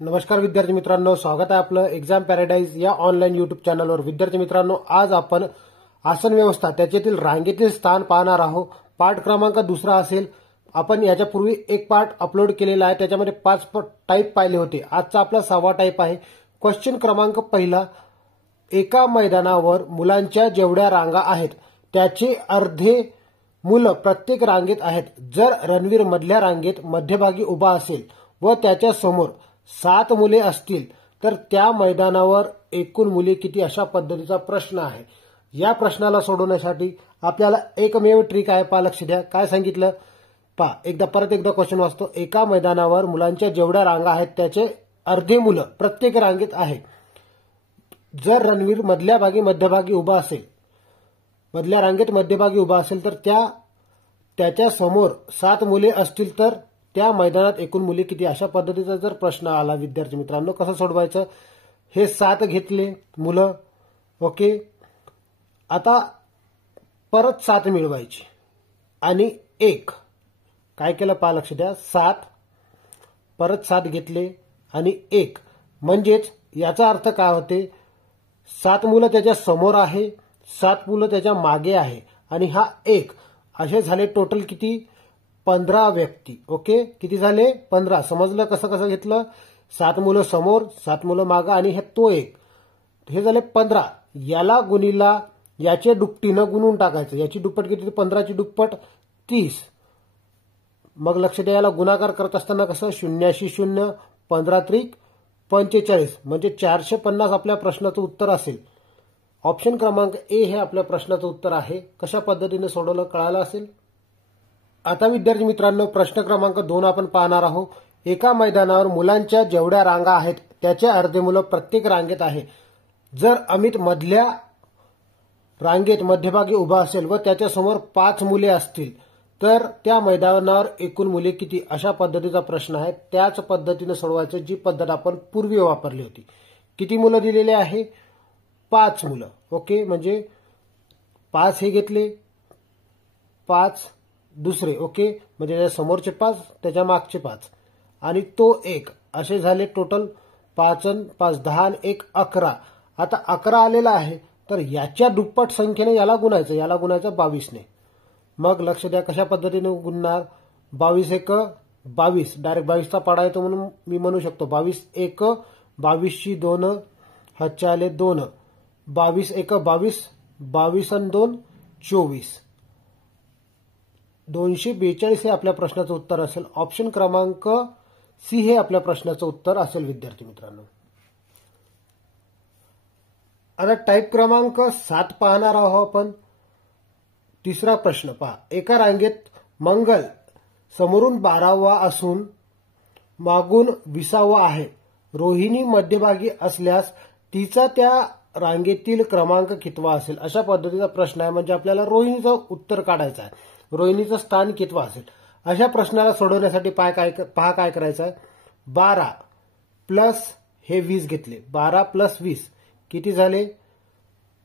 नमस्कार विद्यार्थी मित्रांनो, स्वागत आहे आपलं एक्झाम पॅराडाईज या ऑनलाईन युट्यूब चॅनलवर। विद्यार्थी मित्रांनो, आज आपण आसन व्यवस्था त्याच्यातील रांगेतील स्थान पाहणार आहोत। पार्ट क्रमांक दुसरा असेल। आपण याच्यापूर्वी एक पार्ट अपलोड केलेला आहे, त्याच्यामध्ये 5 टाईप पाहिले होते। आजचा आपला 6वा टाईप आहे। क्वेश्चन क्रमांक पहिला, एका मैदानावर मुलांच्या जेवढ्या रांगा आहेत त्याचे अर्धे मुलं प्रत्येक रांगेत आहेत। जर रणवीर मधल्या रांगेत मध्यभागी उभा असेल व त्याच्या समोर 7 मुले असतील तर त्या मैदानावर एकूण मुले किती, अशा पद्धतीचा प्रश्न आहे। या प्रश्नाला सोडवण्यासाठी आपल्याला एकमेव ट्रिक आहे, पहा लक्ष द्या। काय सांगितलं पहा, परत एकदा क्वेश्चन वाचतो। एका मैदानावर मुलांच्या जेवढ्या रांगा आहेत त्याचे अर्धे मुलं प्रत्येक रांगेत आहे। जर रणवीर मध्यभागी उभा असेल, मधल्या रांगेत मध्यभागी उभा असेल तर त्याच्या समोर 7 मुले असतील तर त्या मैदानात एकूण मुले किती, अशा पद्धतीचा जर प्रश्न आला विद्यार्थी मित्रांनो, कसं सोडवायचं? हे 7 घेतले मुलं, ओके। आता परत 7 मिळवायची आणि 1 काय केलं पहा, लक्ष द्या। 7 परत 7 घेतले आणि 1, म्हणजेच याचा अर्थ काय होते? 7 मुलं त्याच्या समोर आहे, 7 मुलं त्याच्या मागे आहे आणि हा 1, असे झाले टोटल किती? 15 व्यक्ती, ओके। किती झाले? 15। समजलं कसं कसं घेतलं? 7 मुलं समोर, 7 मुलं मागं आणि तो 1, हे झाले 15। याला गुणीला याचे दुपटीनं गुणून टाकायचं। याची दुप्पट किती? 15 ची दुप्पट 30। मग लक्ष द्या, याला गुणाकार करत असताना कसं? 0 शी 0, 15 त्रिक 45, म्हणजे 450 आपल्या प्रश्नाचं उत्तर असेल। ऑप्शन क्रमांक ए हे आपल्या प्रश्नाचं उत्तर आहे। कशा पद्धतीने सोडवलं कळालं असेल। आता विद्यार्थी मित्रांनो, प्रश्न क्रमांक 2 आपण पाहणार आहोत। एका मैदानावर मुलांच्या जेवढ्या रांगा आहेत त्याचे अर्धे मुलं प्रत्येक रांगेत आहे। जर अमित मधल्या रांगेत मध्यभागी उभा असेल व त्याच्या समोर 5 मुले असतील तर त्या मैदानावर एकूण मुले किती, अशा पद्धतीचा प्रश्न आहे। त्याच पद्धतीने सोडवायचं जी पद्धत आपण पूर्वी वापरली होती। किती मुलं दिलेले आहे? 5 मुलं, ओके। म्हणजे 5 हे घेतले, 5 दुसरे, ओके। म्हणजे त्याच्या समोरचे 5, त्याच्या मागचे 5 आणि तो 1, असे झाले टोटल 5 आणि 5 10 आणि 1 11। आता 11 आलेला आहे तर याच्या दुप्पट संख्येने याला गुणायचं, 22 ने। मग लक्ष द्या कशा पद्धतीने गुणणार। 22 1 22, डायरेक्ट 22चा पाडा येतो म्हणून मी म्हणू शकतो 22 1 22 शी 2, हातचे आले 2, 22 1 22, 22 आणि 2 24, 242 हे आपल्या प्रश्नाचं उत्तर असेल। ऑप्शन क्रमांक सी हे आपल्या प्रश्नाचं उत्तर असेल विद्यार्थी मित्रांनो। आता टाईप क्रमांक 7 पाहणार आहोत आपण। तिसरा प्रश्न पहा, एका रांगेत मंगल समोरून 12वा असून मागून 20वा आहे। रोहिणी मध्यभागी असल्यास तिचा त्या रांगेतील क्रमांक कितवा असेल, अशा पद्धतीचा प्रश्न आहे। म्हणजे आपल्याला रोहिणीचं उत्तर काढायचं आहे, रोहिणीचं स्थान कितवा असेल। अशा प्रश्नाला सोडवण्यासाठी पहा काय करायचं आहे। 12 प्लस हे 20 घेतले, 12 प्लस 20 किती झाले?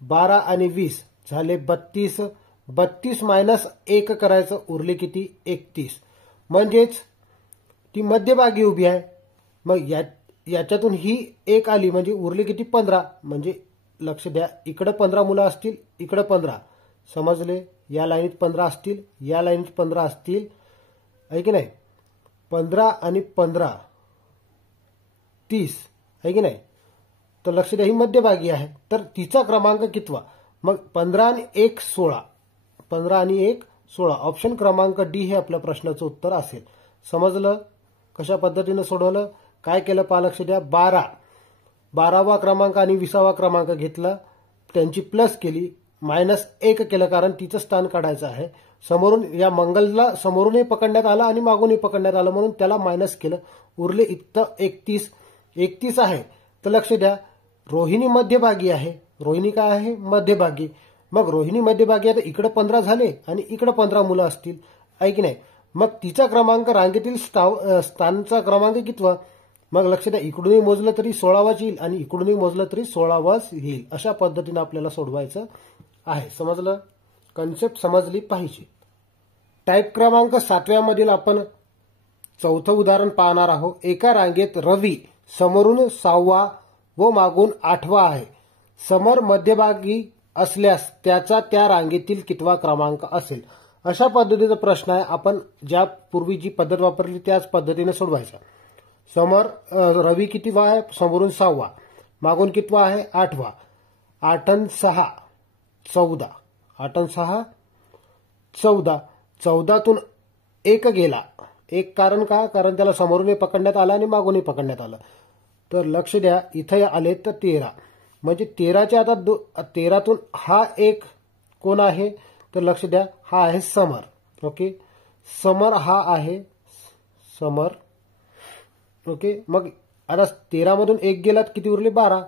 12 आणि 20 झाले 32, 32 मायनस 1 करायचं, उरले किती? 31। म्हणजेच ती मध्यभागी उभी आहे। मग याच्यातून ही 1 आली म्हणजे उरले किती? 15। म्हणजे लक्ष द्या, इकडे 15 मुलं असतील, इकडे 15, समजले? या लाईनीत 15 असतील, या लाईनीत 15 असतील, आहे की नाही? 15 आणि 15 30, आहे की नाही? तर लक्ष द्या, ही मध्यभागी आहे तर तिचा क्रमांक कितवा? मग 15 आणि 1 16, 15 आणि 1 16। ऑप्शन क्रमांक डी हे आपल्या प्रश्नाचं उत्तर असेल। समजलं कशा पद्धतीने सोडवलं? काय केलं पहा, लक्ष द्या। 12वा क्रमांक आणि 20वा क्रमांक घेतला, त्यांची प्लस केली, मायनस 1 केलं कारण तिचं स्थान काढायचं आहे। समोरून या मंगलला समोरूनही पकडण्यात आलं आणि मागूनही पकडण्यात आलं म्हणून त्याला मायनस केलं, उरले इथं 31 आहे। तर लक्ष द्या, रोहिणी मध्यभागी आहे, रोहिणी काय आहे? मध्यभागी। मग रोहिणी मध्यभागी आहे तर इकडे 15 झाले आणि इकडे 15 मुलं असतील, आहे की नाही? मग तिचा क्रमांक रांगेतील स्थानचा क्रमांक कितवा? मग लक्ष द्या, इकडूनही मोजलं तरी 16वाच येईल आणि इकडूनही मोजलं तरी 16वाच येईल। अशा पद्धतीने आपल्याला सोडवायचं आहे। समजलं? कन्सेप्ट समजली पाहिजे। टाईप क्रमांक 7व्या मधील आपण चौथं उदाहरण पाहणार आहोत। एका रांगेत रवी समोरून 6वा व मागून 8वा आहे. समर मध्यभागी असल्यास त्याचा त्या रांगेतील कितवा क्रमांक असेल. अशा पद्धतीचा प्रश्न आहे. आपण ज्या पूर्वी जी पद्धत वापरली त्याच पद्धतीने सोडवायचा. समर रवी कितीवा आहे, समोरून 6वा, मागून कितवा आहे, 8वा. 8 आणि 6 14, 8 आणि 6 14. 14तून 1 गेला. एक कारण का, कारण त्याला समोरूनही पकडण्यात आला आणि मागूनही पकडण्यात आलं. तर लक्ष द्या, इथे आले तर 13, म्हणजे 13च्या आता 13तून हा एक कोण आहे, तर लक्ष द्या, हा आहे समर. ओके, समर हा आहे समर. ओके, मग आता 13 मधून 1 गेलात, किती उरले, 12.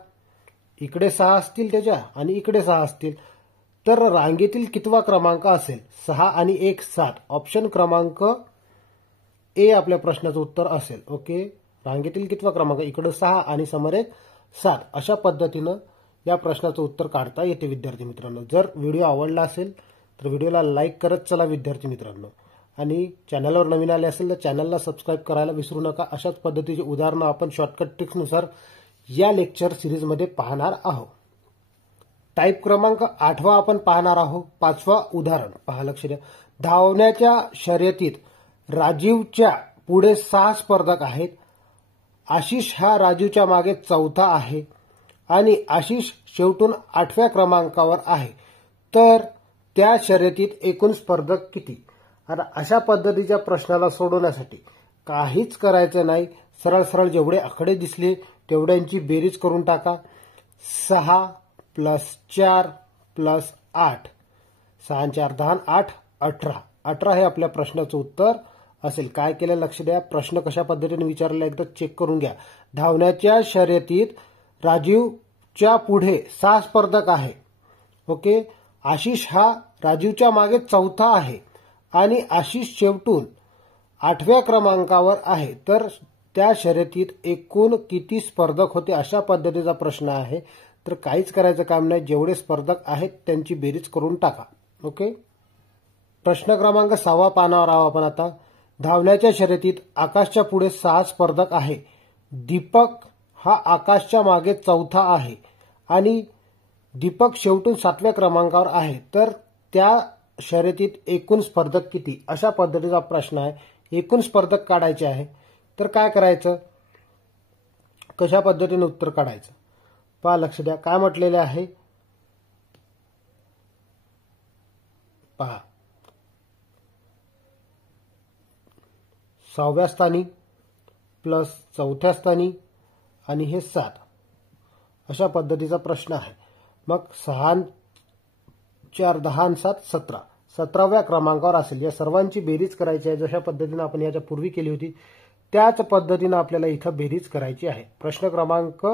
इकडे 6 असतील त्याच्या आणि इकडे 6 असतील. तर रांगेतील कितवा क्रमांक असेल. 6 आणि 1 7. ऑप्शन क्रमांक ए आपल्या प्रश्नाचं उत्तर असेल. ओके, रांगेतील कितवा क्रमांक, इकडे 6 आणि समोर 1 7. अशा पद्धतीनं या प्रश्नाचं उत्तर काढता येते विद्यार्थी मित्रांनो. जर व्हिडिओ आवडला असेल तर व्हिडिओला लाईक करत चला विद्यार्थी मित्रांनो, आणि चॅनलवर नवीन आले असेल तर चॅनलला सबस्क्राईब करायला विसरू नका. अशाच पद्धतीची उदाहरणं आपण शॉर्टकट ट्रिक्सनुसार या लेक्चर सिरीजमध्ये पाहणार आहोत. टाईप क्रमांक 8वा आपण पाहणार आहोत. 5वा उदाहरण पहा, लक्ष द्या. धावण्याच्या शर्यतीत राजीवच्या पुढे 6 स्पर्धक आहेत. आशिष हा राजीवच्या मागे 4था आहे आणि आशिष शेवटून 8व्या क्रमांकावर आहे. तर त्या शर्यतीत एकूण स्पर्धक किती. आता अशा पद्धतीच्या प्रश्नाला सोडवण्यासाठी काहीच करायचं नाही. सरळ सरळ जेवढे आकडे दिसले तेवढ्यांची बेरीज करून टाका. 6 + 4 + 8, 6 4 10 8 18. 18 हे आपल्या प्रश्नाचं उत्तर असेल. काय केलं लक्ष द्या. प्रश्न कशा पद्धतीने विचारला एकदा चेक करून घ्या. धावण्याच्या शर्यतीत राजीवच्या पुढे 6 स्पर्धक आहे. ओके, आशिष हा राजीवच्या मागे 4था आहे आणि आशिष शेवटून 8व्या क्रमांकावर आहे. तर त्या शर्यतीत एकूण किती स्पर्धक होते, अशा पद्धतीचा प्रश्न आहे. तर काहीच करायचं काम नाही. जेवढे स्पर्धक आहेत त्यांची बेरीज करून टाका. ओके, प्रश्न क्रमांक 6 पाहणार आहोत आपण आता. धावण्याच्या शर्यतीत आकाशच्या पुढे 6 स्पर्धक आहे. दीपक हा आकाशच्या मागे 4था आहे आणि दीपक शेवटून 7व्या क्रमांकावर आहे. तर त्या शर्यतीत एकूण स्पर्धक किती, अशा पद्धतीचा प्रश्न आहे. एकूण स्पर्धक काढायचे आहे. तर काय करायचं, कशा पद्धतीने उत्तर काढायचं पहा, लक्ष द्या. काय म्हटलेले आहे पहा. 6व्या स्थानी प्लस 4थ्या स्थानी आणि हे 7, अशा पद्धतीचा प्रश्न आहे. मग 6 4 10 7 17, 17व्या क्रमांकावर असेल. या सर्वांची बेरीज करायची आहे. जशा पद्धतीने आपण याच्या पूर्वी केली होती त्याच पद्धतीने आपल्याला इथं बेरीज करायची आहे. प्रश्न क्रमांक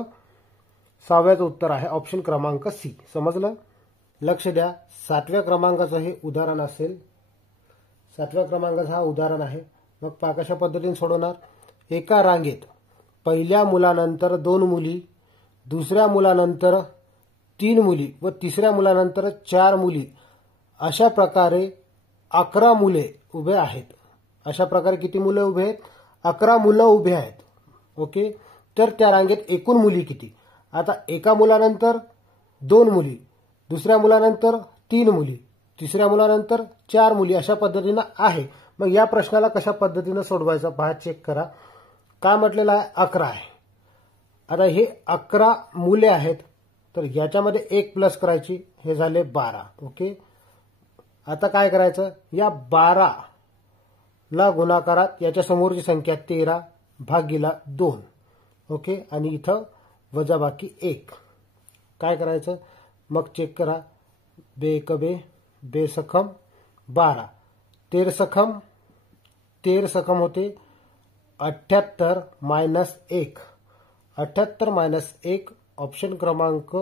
6व्याचं उत्तर आहे ऑप्शन क्रमांक सी. समजलं. लक्ष द्या. 7व्या क्रमांकाचं हे उदाहरण असेल. 7व्या क्रमांकाचं हा उदाहरण आहे. मग पहा कशा पद्धतीने सोडवणार. एका रांगेत पहिल्या मुलानंतर 2 मुली, दुसऱ्या मुलानंतर 3 मुली व तिसऱ्या मुलानंतर 4 मुली, अशा प्रकारे 11 मुले उभे आहेत. अशा प्रकारे किती मुले उभे आहेत, 11 मुलं उभे आहेत. ओके, तर त्या रांगेत एकूण मुली किती. आता एका मुलानंतर 2 मुली, दुसऱ्या मुलानंतर 3 मुली, तिसऱ्या मुलानंतर 4 मुली, अशा पद्धतीनं आहे. मग या प्रश्नाला कशा पद्धतीनं सोडवायचं पहा, चेक करा. काय म्हटलेलं आहे, 11 आहे. आता हे 11 मुले आहेत. तर याच्यामध्ये 1 प्लस करायची, हे झाले 12. ओके, आता काय करायचं, या 12 ला गुणाकारात याच्या समोरची संख्या 13 भागीला 2. ओके, आणि इथं वजाबाकी 1. काय करायचं, मग चेक करा. बे एक बे, बे सखम 12, 13 सखम 13 सखम होते 78 मायनस 1. 78 मायनस 1 ऑप्शन क्रमांक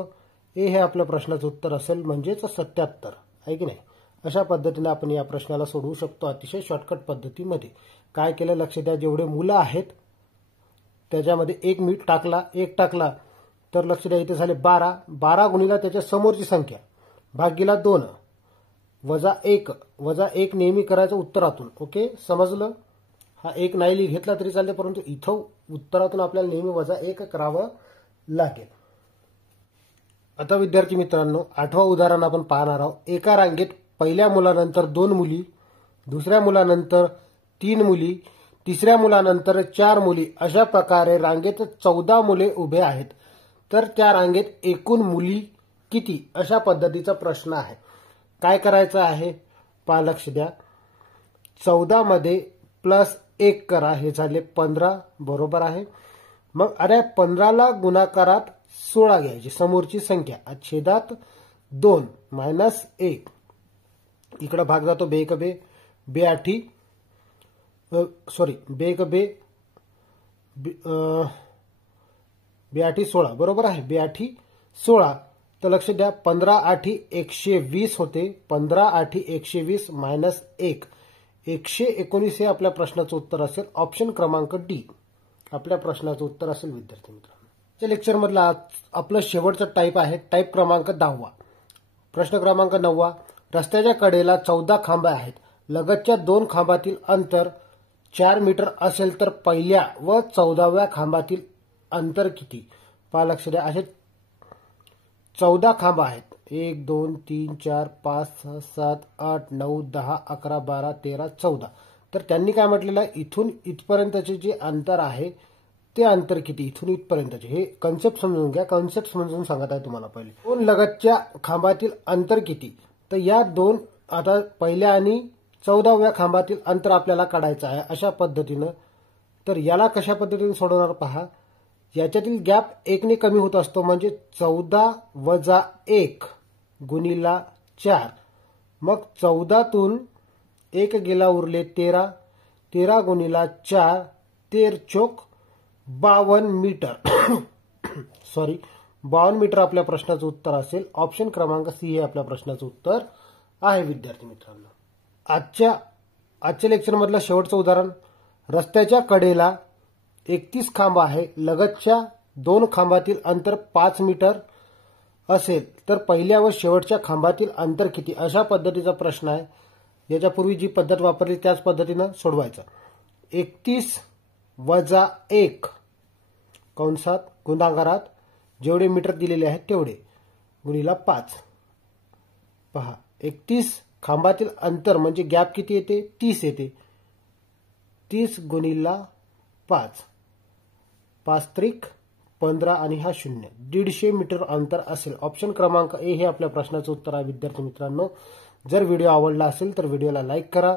ए हे आपल्या प्रश्नाचं उत्तर असेल, म्हणजेच 77 आहे की नाही. अशा पद्धतीने आपण या प्रश्नाला सोडवू शकतो अतिशय शॉर्टकट पद्धतीमध्ये. काय केलं लक्ष द्या. जेवढे मुलं आहेत त्याच्यामध्ये 1 मीठ टाकला, 1 टाकला, तर लक्ष द्या इथे झाले 12. 12 गुणिला त्याच्या समोरची संख्या भागीला 2 वजा 1. वजा 1 नेहमी करायचं उत्तरातून. ओके, समजलं. हा 1 नाही घेतला तरी चालते, परंतु इथं उत्तरातून आपल्याला नेहमी -1 करावं लागेल. आता विद्यार्थी मित्रांनो, 8वं उदाहरण आपण पाहणार आहोत. एका रांगेत पहिल्या मुलानंतर 2 मुली, दुसऱ्या मुलानंतर 3 मुली, तिसऱ्या मुलानंतर 4 मुली, अशा प्रकारे रांगेत 14 मुले उभे आहेत. तर त्या रांगेत एकूण मुली किती, अशा पद्धतीचा प्रश्न आहे. काय करायचं आहे पहा, लक्ष द्या. 14 मध्ये +1 करा, हे झाले 15, बरोबर आहे. मग अरे 15ला गुणाकारात 16 घ्यायची, समोरची संख्या, छेदात 2 -1, इकडे भाग जातो, बेक बे, बेआठी, सॉरी बेक बे, बेआठी 16, बरोबर आहे, बेआठी 16. तर लक्ष द्या, 15 आठी 120 होते, 15 आठी 120 -1, 119 हे आपल्या प्रश्नाचं उत्तर असेल. ऑप्शन क्रमांक डी आपल्या प्रश्नाचं उत्तर असेल. विद्यार्थी मित्रांनो, या लेक्चरमधला आपलं शेवटचं टाईप आहे, टाईप क्रमांक 10. प्रश्न क्रमांक 9. रस्त्याच्या कडेला 14 खांबे आहेत. लगतच्या 2 खांबातील अंतर 4 मीटर असेल तर पहिल्या व 14व्या खांबातील अंतर किती? पहा, लक्ष द्या. असे 14 खांब आहेत. 1 2 3 4 5 6 7 8 9 10 11 12 13 14. तर त्यांनी काय म्हटलेलं आहे, इथून इथपर्यंतचे जे अंतर आहे ते अंतर किती, इथून इथपर्यंतचे. हे कन्सेप्ट समजून घ्या, कन्सेप्ट समजून सांगत आहे तुम्हाला. पहिले 2 लगतच्या खांबातील अंतर किती, तर या 2 आता पहिल्या आणि 14व्या खांबातील अंतर आपल्याला काढायचं आहे अशा पद्धतीनं. तर याला कशा पद्धतीने सोडवणार पहा. याच्यातील गॅप 1 ने कमी होत असतो, म्हणजे 14 - 1 गुणिला 4. मग 14तून 1 गेला, उरले 13, 13 गुणिला 4, 13 चोक 52 मीटर. सॉरी 52 मीटर आपल्या प्रश्नाचं उत्तर असेल. ऑप्शन क्रमांक सी हे आपल्या प्रश्नाचं उत्तर आहे. विद्यार्थी मित्रांनो, आजच्या लेक्चरमधलं शेवटचं उदाहरण. रस्त्याच्या कडेला 31 खांब आहे. लगतच्या 2 खांबातील अंतर 5 मीटर असेल तर पहिल्या व शेवटच्या खांबातील अंतर किती, अशा पद्धतीचा प्रश्न आहे. याच्यापूर्वी जी पद्धत वापरली त्याच पद्धतीनं सोडवायचं. 31 - 1 कंसात गुणाकारात जेवढे मीटर दिलेले आहेत तेवढे गुणिला 5. पहा, 31 खांबातील अंतर म्हणजे गॅप किती येते, 30 येते. 30 गुणिला 5, 5 त्रिक 15 आणि हा 0, 150 मीटर अंतर असेल. ऑप्शन क्रमांक ए हे आपल्या प्रश्नाचं उत्तर आहे. विद्यार्थी मित्रांनो, जर व्हिडिओ आवडला असेल तर व्हिडिओला लाईक करा.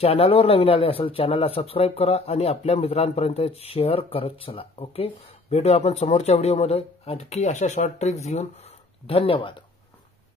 चॅनलवर नवीन आले असेल चॅनलला सबस्क्राईब करा आणि आपल्या मित्रांपर्यंत शेअर करत चला. ओके, भेटूया आपण समोरच्या व्हिडिओमध्ये आणखी अशा शॉर्ट ट्रिक्स घेऊन. धन्यवाद.